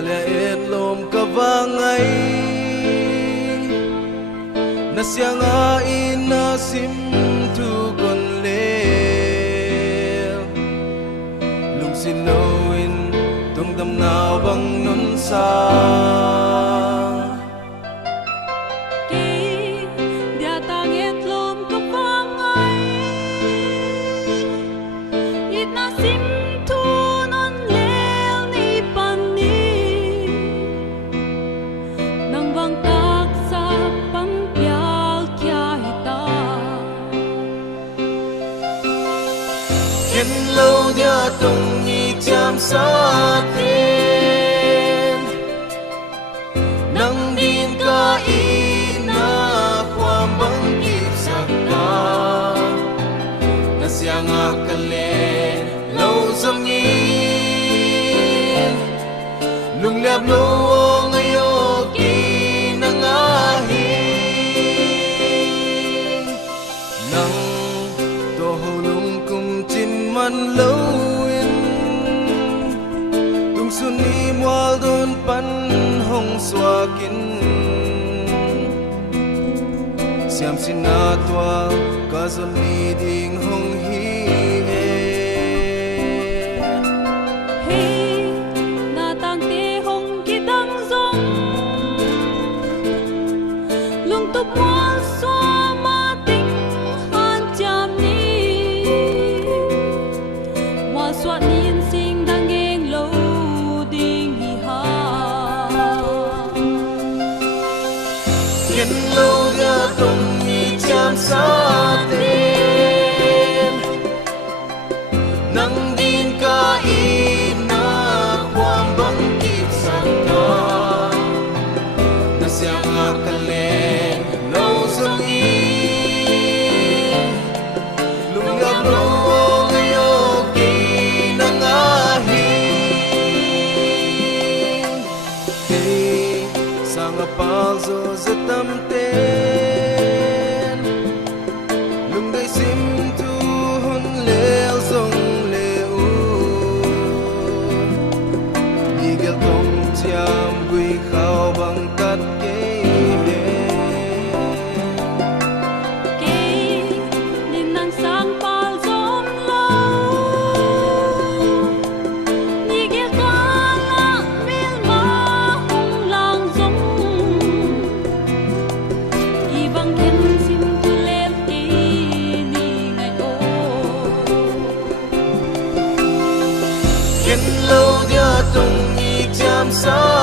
lia et lom kavangai na sianga inasim tu kon le lung sinawin tung dam naw bang nun sa Yên lâu dia tung nhi cham sa thiên nang din ka ina kwam bang kip sakta na sianga kale lâu zam nhi lung lep lo ngayo ki nangahi nang man lâu in tung suni mual don pan hong xóa kín siam sinatwa kazali ding hong hi hey na tang te hong kitang zong lung tu mual xóa ma ting han cham ni soát niên sinh đang ghen lâu đình hi ha yên lâu dia tung nhi cham sa thiên nang din ka ina kwam bang kip sakta na sianga kale lâu zam nhi lung lap lo pal zo zatam ten lung dai sim tu hun leo zong leu nigel tong chiam gui khao bang tat ke nin nang sang pal zom lo nigel ka la mil ma hong lang zong yên lâu dia tung nhi cham sa